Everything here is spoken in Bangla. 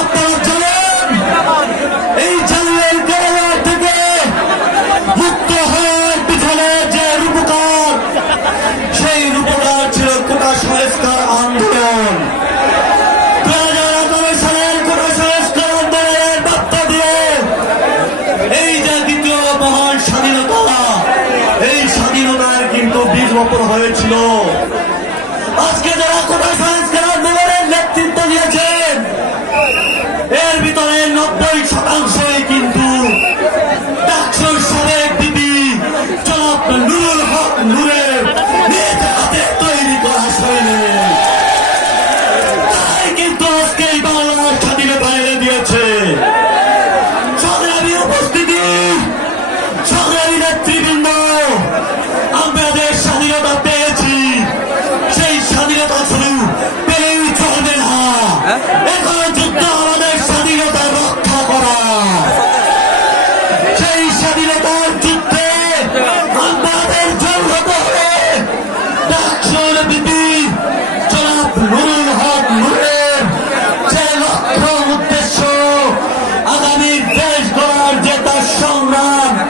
আপনারা জানেন এই জালিয়ার কেরালা থেকে মুক্ত হওয়ার পিছনে যে রূপকার, সেই রূপকার ছিল কোটা সংস্কার আন্দোলন। 2011 সালের কোটা সংস্কার আন্দোলনের বার্তা দিয়ে এই যে দ্বিতীয় মহান স্বাধীনতা, এই স্বাধীনতার কিন্তু বীজ বপন হয়েছিল। আজকে যারা কোটা সংস্কার আন্দোলনের নেতৃত্ব দিয়েছেন, এর ভিতরে 90% কিন্তু ডাকসুর সাবেক বিপি জনাব নুরুল হক নূরের নিজ হাতে তৈরি করা শৈলী। তাই কিন্তু আজকে এই বাংলার স্বাধীনতা এনে দিয়েছে। সংগ্রামী উপস্থিতি, সংগ্রামী নেতৃবৃন্দ, আমরা যে স্বাধীনতা পেয়েছি, সেই স্বাধীনতা শুধু পেলেই চলবে না। এখন যুদ্ধ আমাদের স্বাধীনতা রক্ষা করা। সেই স্বাধীনতার যুদ্ধে আমাদের জন্ম